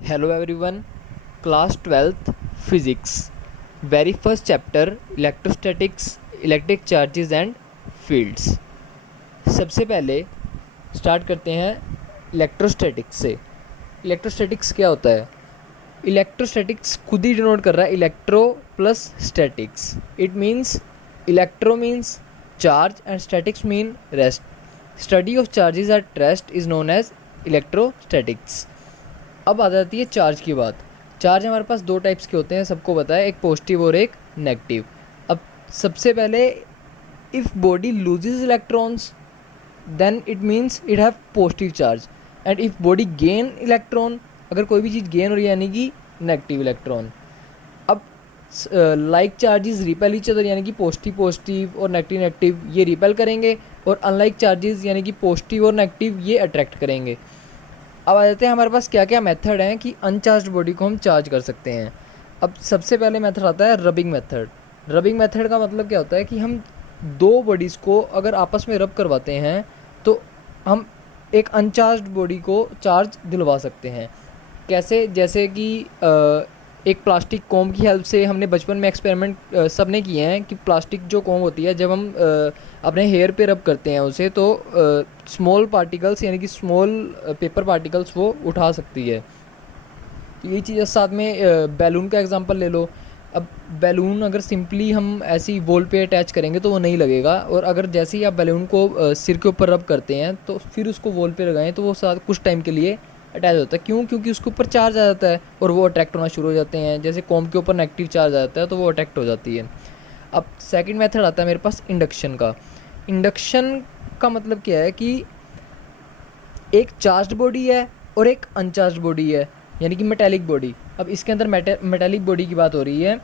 Hello everyone, class 12th physics, very first chapter electrostatics, electric charges and fields। सबसे पहले start करते हैं electrostatics से। इलेक्ट्रोस्टैटिक्स क्या होता है? इलेक्ट्रोस्टैटिक्स खुद ही डिनोट कर रहा है electro plus statics. It means electro means charge and statics mean rest. Study of charges at rest is known as electrostatics. अब आ जाती है चार्ज की बात। चार्ज हमारे पास दो टाइप्स के होते हैं, सबको पता है, एक पॉजिटिव और एक नेगेटिव। अब सबसे पहले if body loses electrons then it means it have positive charge, and if body gain electron, अगर कोई भी चीज़ गेन हो रही है यानी कि नेगेटिव इलेक्ट्रॉन। अब like charges repel each other, यानी कि पॉजिटिव पॉजिटिव और नेगेटिव नेगेटिव ये रिपेल करेंगे, और अनलाइक चार्जेस यानी कि पॉजिटिव और नेगेटिव ये अट्रैक्ट करेंगे। अब आ जाते हैं हमारे पास क्या क्या मेथड हैं कि अनचार्ज बॉडी को हम चार्ज कर सकते हैं। अब सबसे पहले मेथड आता है रबिंग मेथड। रबिंग मेथड का मतलब क्या होता है कि हम दो बॉडीज़ को अगर आपस में रब करवाते हैं तो हम एक अनचार्ज बॉडी को चार्ज दिलवा सकते हैं। कैसे? जैसे कि एक प्लास्टिक कॉम की हेल्प से हमने बचपन में एक्सपेरिमेंट सब ने किए हैं कि प्लास्टिक जो कॉम होती है जब हम अपने हेयर पे रब करते हैं उसे, तो स्मॉल पार्टिकल्स यानी कि स्मॉल पेपर पार्टिकल्स वो उठा सकती है। तो ये चीज़ साथ में बैलून का एग्जांपल ले लो। अब बैलून अगर सिंपली हम ऐसी वॉल पे अटैच करेंगे तो वो नहीं लगेगा, और अगर जैसे ही आप बैलून को सिर के ऊपर रब करते हैं तो फिर उसको वॉल पे लगाएं तो वो साथ कुछ टाइम के लिए अटैच होता है। क्यों? क्योंकि उसके ऊपर चार्ज आ जाता है और वो अट्रैक्ट होना शुरू हो जाते हैं। जैसे कॉम के ऊपर नेगेटिव चार्ज आ जाता है तो वो अट्रैक्ट हो जाती है। अब सेकंड मेथड आता है मेरे पास इंडक्शन का। इंडक्शन का मतलब क्या है कि एक चार्ज बॉडी है और एक अनचार्ज बॉडी है, यानी कि मेटेलिक बॉडी। अब इसके अंदर मेटेलिक बॉडी की बात हो रही है।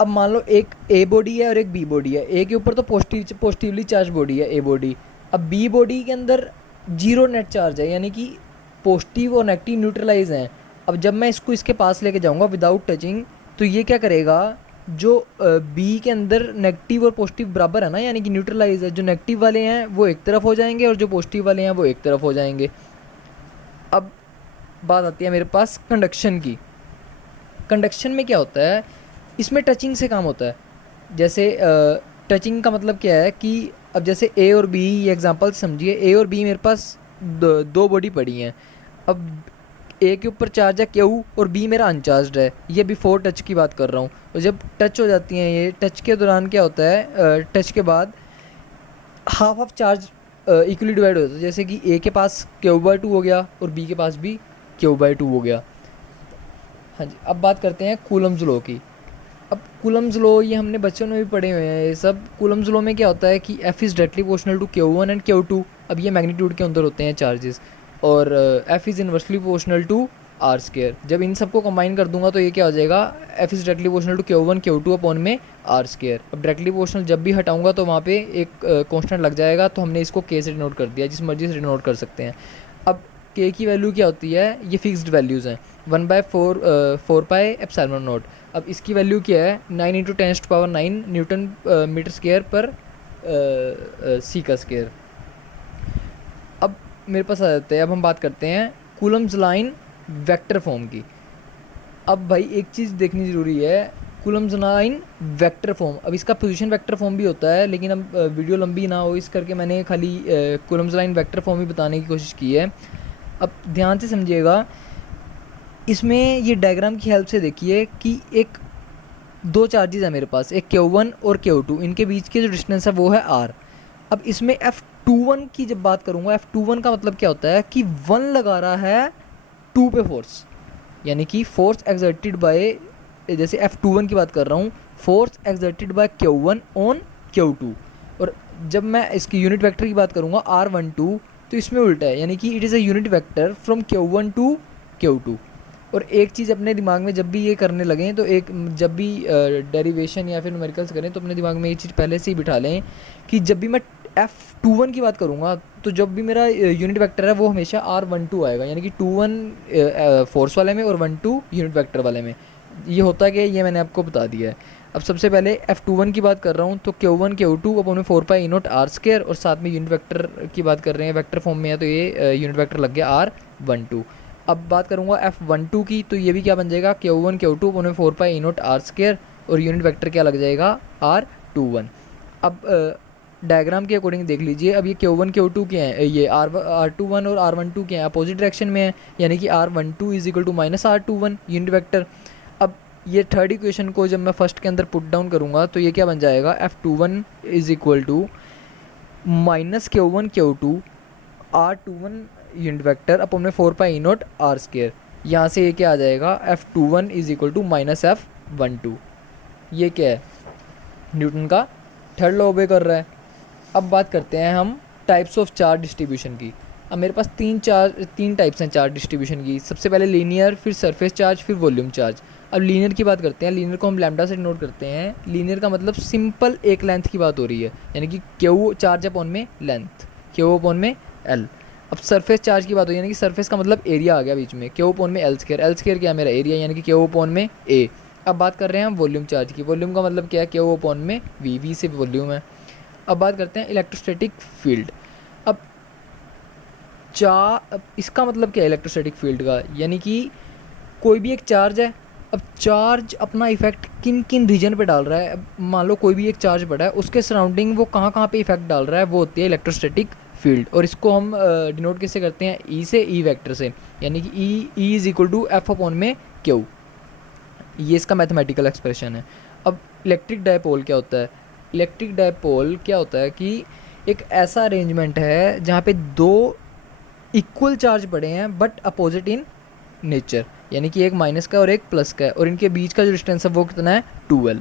अब मान लो एक ए बॉडी है और एक बी बॉडी है। ए के ऊपर तो पॉजिटिवली चार्ज बॉडी है ए बॉडी। अब बी बॉडी के अंदर जीरो नेट चार्ज है, यानी कि पॉजिटिव और नेगेटिव न्यूट्रलाइज हैं। अब जब मैं इसको इसके पास लेके जाऊंगा विदाउट टचिंग, तो ये क्या करेगा, जो बी के अंदर नेगेटिव और पॉजिटिव बराबर है ना, यानी कि न्यूट्रलाइज है, जो नेगेटिव वाले हैं वो एक तरफ हो जाएंगे और जो पॉजिटिव वाले हैं वो एक तरफ हो जाएंगे। अब बात आती है मेरे पास कंडक्शन की। कंडक्शन में क्या होता है, इसमें टचिंग से काम होता है। जैसे टचिंग का मतलब क्या है कि अब जैसे ए और बी, ये एग्जांपल समझिए, ए और बी मेरे पास दो बॉडी पड़ी हैं। अब ए के ऊपर चार्ज है क्यू और बी मेरा अनचार्ज है। ये बिफोर टच की बात कर रहा हूँ। और जब टच हो जाती हैं ये, टच के दौरान क्या होता है, टच के बाद half of charge equally divide हो जाता है। जैसे कि ए के पास Q/2 हो गया और बी के पास भी Q/2 हो गया। हाँ जी, अब बात करते हैं कूलम्स लॉ की। अब कूलम्स लॉ ये हमने बच्चों में भी पढ़े हुए हैं ये सब। कूलम्स लॉ में क्या होता है कि F is directly proportional to Q1 and Q2। अब ये मैग्नीट्यूड के अंदर होते हैं चार्जेस, और F is inversely proportional to R²। जब इन सबको कंबाइन कर दूंगा तो ये क्या हो जाएगा, F is directly proportional to Q1 Q2 upon में R²। अब डायरेक्टली प्रोपोर्शनल जब भी हटाऊंगा तो वहाँ पे एक कांस्टेंट लग जाएगा, तो हमने इसको K से डिनोट कर दिया, जिस मर्जी से डिनोट कर सकते हैं। अब K की वैल्यू क्या होती है, ये फिक्स्ड वैल्यूज़ हैं, 1/4πε0। अब इसकी वैल्यू क्या है, 9 × 10⁹ न्यूटन मीटर स्क्वायर पर सी का स्क्वायर। अब मेरे पास आ जाते हैं, अब हम बात करते हैं कूलम्स लाइन वेक्टर फॉर्म की। अब भाई एक चीज़ देखनी ज़रूरी है, कूलम्स लाइन वेक्टर फॉर्म। अब इसका पोजीशन वेक्टर फॉर्म भी होता है, लेकिन अब वीडियो लंबी ना हो इस करके मैंने खाली कूलम्स लाइन वेक्टर फॉर्म ही बताने की कोशिश की है। अब ध्यान से समझिएगा, इसमें ये डायग्राम की हेल्प से देखिए कि एक दो चार्जेस है मेरे पास, एक Q1 और Q2, इनके बीच की जो डिस्टेंस है वो है R। अब इसमें F21 की जब बात करूँगा, F21 का मतलब क्या होता है कि 1 लगा रहा है 2 पे फोर्स, यानी कि फोर्स एक्सर्टेड बाय, जैसे F21 की बात कर रहा हूँ, force exerted by Q1 on Q2। और जब मैं इसकी यूनिट वेक्टर की बात करूँगा R12, तो इसमें उल्टा है, यानी कि it is a unit vector from Q1 to Q2। और एक चीज़ अपने दिमाग में जब भी ये करने लगें, तो एक जब भी डेरिवेशन या फिर न्यूमेरिकल्स करें, तो अपने दिमाग में ये चीज़ पहले से ही बिठा लें कि जब भी मैं F21 की बात करूँगा तो जब भी मेरा यूनिट वेक्टर है वो हमेशा R12 आएगा, यानी कि 21 फोर्स वाले में और 12 यूनिट वेक्टर वाले में। ये होता कि ये मैंने आपको बता दिया है। अब सबसे पहले F21 की बात कर रहा हूँ, तो Q1 Q2 अपॉन में 4πE0 R², और साथ में यूनिट वेक्टर की बात कर रहे हैं, वेक्टर फॉर्म में है तो ये यूनिट वेक्टर लग गया R12। अब बात करूँगा F12 की, तो ये भी क्या बन जाएगा Q1 Q2 अपॉन में 4 पाई E0 R स्क्वायर, और यूनिट वेक्टर क्या लग जाएगा R21। अब डायग्राम के अकॉर्डिंग देख लीजिए, अब ये Q1 Q2 के हैं, ये R21 और R12 के हैं, अपोजिट डायरेक्शन में है, यानी कि R12 is equal to minus R21 unit vector. अब ये थर्ड इक्वेशन को जब मैं फर्स्ट के अंदर पुट डाउन करूँगा तो ये क्या बन जाएगा F21 is equal to minus Q1 Q2 R21 unit vector upon में 4 पाई E0 R स्क्वायर। यहाँ से ये क्या आ जाएगा F21 is equal to minus F12। ये क्या है, न्यूटन का थर्ड लॉ ओबे कर रहा है। अब बात करते हैं हम टाइप्स ऑफ चार्ज डिस्ट्रीब्यूशन की। अब मेरे पास तीन टाइप्स हैं चार्ज डिस्ट्रीब्यूशन की। सबसे पहले लीनियर, फिर सरफेस चार्ज, फिर वॉल्यूम चार्ज। अब लीनियर की बात करते हैं। लीनियर को हम लैम्डा से डिनोट करते हैं। लीनियर का मतलब सिंपल एक लेंथ की बात हो रही है, यानी कि क्यू चार्ज अपॉन में लेंथ, क्यू अपॉन में एल। अब सरफेस चार्ज की बात हो, यानी कि सरफेस का मतलब एरिया आ गया बीच में, क्यू अपॉन में एल स्क्वायर। एल स्क्वायर क्या है मेरा एरिया, यानी कि क्यू अपॉन में ए। अब बात कर रहे हैं हम वॉल्यूम चार्ज की। वॉल्यूम का मतलब क्या है, क्यू अपॉन में वी, वी से वॉल्यूम है। अब बात करते हैं इलेक्ट्रोस्टैटिक फील्ड। अब इसका मतलब क्या है इलेक्ट्रोस्टैटिक फील्ड का, यानी कि कोई भी एक चार्ज है। अब चार्ज अपना इफेक्ट किन किन रीजन पे डाल रहा है। अब मान लो कोई भी एक चार्ज पड़ा है, उसके सराउंडिंग वो कहाँ कहाँ पे इफेक्ट डाल रहा है, वो होती है इलेक्ट्रोस्टैटिक फील्ड। और इसको हम डिनोट किससे करते हैं, ई से, ई वेक्टर से, यानी कि E is equal to F upon में क्यू। ये इसका मैथमेटिकल एक्सप्रेशन है। अब इलेक्ट्रिक डायपोल क्या होता है। इलेक्ट्रिक डायपोल क्या होता है कि एक ऐसा अरेंजमेंट है जहाँ पे दो इक्वल चार्ज पड़े हैं बट अपोजिट इन नेचर, यानी कि एक माइनस का और एक प्लस का है, और इनके बीच का जो डिस्टेंस है वो कितना है 2L।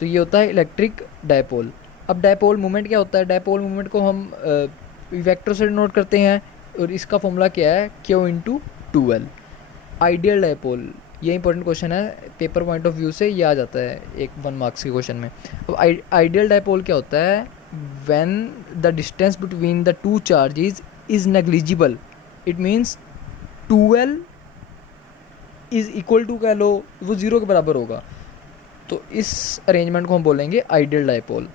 तो ये होता है इलेक्ट्रिक डायपोल। अब डायपोल मूवमेंट क्या होता है। डायपोल मूवमेंट को हम वेक्टर से नोट करते हैं, और इसका फॉर्मूला क्या है, Q into 2L। Ideal dipole, ये इंपॉर्टेंट क्वेश्चन है, पेपर पॉइंट ऑफ व्यू से ये आ जाता है एक 1 मार्क्स के क्वेश्चन में। अब आइडियल डायपोल क्या होता है, when the distance between the two charges is negligible, it means 2L is equal to, कह लो वो 0 के बराबर होगा, तो इस अरेंजमेंट को हम बोलेंगे आइडियल डायपोल।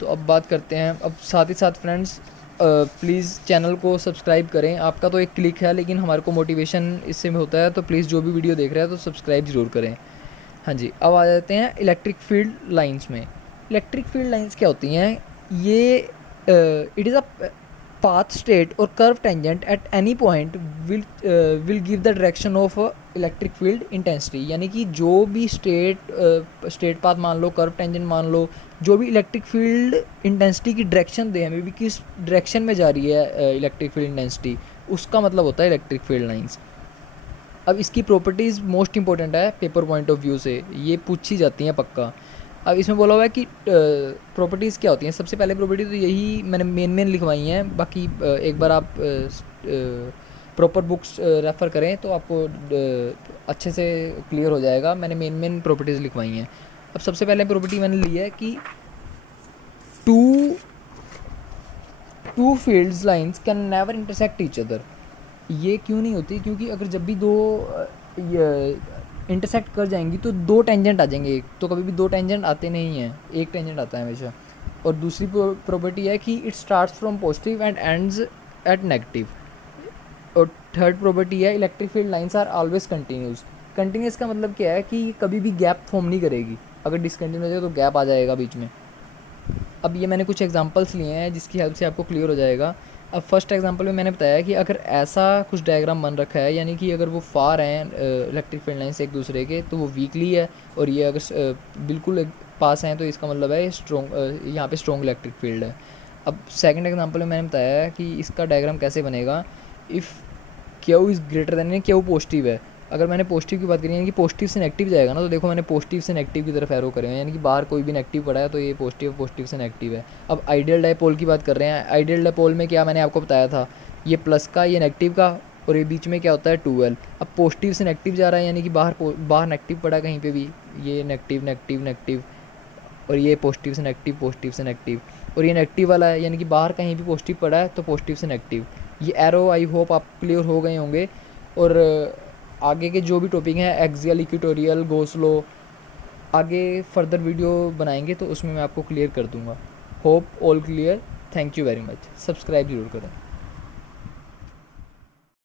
तो अब बात करते हैं, अब साथ ही साथ फ्रेंड्स प्लीज़ चैनल को सब्सक्राइब करें। आपका तो एक क्लिक है, लेकिन हमारे को मोटिवेशन इससे में होता है, तो प्लीज़ जो भी वीडियो देख रहे हैं तो सब्सक्राइब ज़रूर करें। हाँ जी, अब आ जाते हैं इलेक्ट्रिक फील्ड लाइंस में। इलेक्ट्रिक फील्ड लाइंस क्या होती हैं, ये it is a path straight or curved tangent at any point will give the direction of electric field intensity, यानी कि जो भी स्ट्रेट पाथ मान लो, कर्व टेंजेंट मान लो, जो भी इलेक्ट्रिक फील्ड इंटेंसिटी की डायरेक्शन दे हमें भी, किस डायरेक्शन में जा रही है इलेक्ट्रिक फील्ड इंटेंसिटी, उसका मतलब होता है इलेक्ट्रिक फील्ड लाइंस। अब इसकी प्रॉपर्टीज़ मोस्ट इंपॉर्टेंट है पेपर पॉइंट ऑफ व्यू से, ये पूछी जाती हैं पक्का। अब इसमें बोला हुआ है कि प्रॉपर्टीज़ क्या होती हैं। सबसे पहले प्रॉपर्टी तो यही मैंने मेन लिखवाई हैं, बाकी एक बार आप प्रॉपर बुक्स रेफ़र करें तो आपको अच्छे से क्लियर हो जाएगा। मैंने मेन प्रॉपर्टीज़ लिखवाई हैं। अब सबसे पहले प्रॉपर्टी मैंने ली है कि two fields lines can never intersect each other. ये क्यों नहीं होती, क्योंकि अगर जब भी दो इंटरसेक्ट कर जाएंगी तो दो टेंजेंट आ जाएंगे, तो कभी भी दो टेंजेंट आते नहीं हैं, एक टेंजेंट आता है हमेशा। और दूसरी प्रॉपर्टी है कि it starts from positive and ends at negative. और थर्ड प्रॉपर्टी है electric field lines are always continuous. Continuous का मतलब क्या है कि कभी भी गैप फॉर्म नहीं करेगी, अगर डिसकंटिन्यूस हो जाए तो गैप आ जाएगा बीच में। अब ये मैंने कुछ एग्जांपल्स लिए हैं जिसकी हेल्प से आपको क्लियर हो जाएगा। अब फर्स्ट एग्जांपल में मैंने बताया कि अगर ऐसा कुछ डायग्राम बन रखा है, यानी कि अगर वो फार हैं इलेक्ट्रिक फील्ड लाइन से एक दूसरे के, तो वो वीकली है, और ये अगर बिल्कुल पास हैं तो इसका मतलब है स्ट्रॉन्ग, यहाँ पे स्ट्रॉन्ग इलेक्ट्रिक फील्ड है। अब सेकंड एग्जांपल में मैंने बताया कि इसका डायग्राम कैसे बनेगा, if Q is greater than, Q positive है। अगर मैंने पॉजिटिव की बात करी, यानी कि पॉजिटिव से नेगेटिव जाएगा ना, तो देखो मैंने पॉजिटिव से नेगेटिव की तरफ एरो करे हैं, यानी कि बाहर कोई भी नेगेटिव पड़ा है तो ये पॉजिटिव से नेगेटिव है। अब आइडियल डायपोल की बात कर रहे हैं। आइडियल डायपोल में क्या मैंने आपको बताया था, ये प्लस का, ये नेगेटिव का, और ये बीच में क्या होता है 2L। अब पॉजिटिव से नेगेटिव जा रहा है, यानी कि बाहर नेगेटिव पड़ा कहीं पे भी, ये नेगेटिव, और ये पॉजिटिव से नेगेटिव, और ये नेगेटिव वाला है, यानी कि बाहर कहीं भी पॉजिटिव पड़ा है तो पॉजिटिव से नेगेटिव। ये एरो आई होप आप क्लियर हो गए होंगे। और आगे के जो भी टॉपिक हैं, एक्सियल, इक्वेटोरियल, गॉस लॉ, आगे फर्दर वीडियो बनाएंगे तो उसमें मैं आपको क्लियर कर दूंगा। Hope all clear. Thank you very much. Subscribe जरूर करें।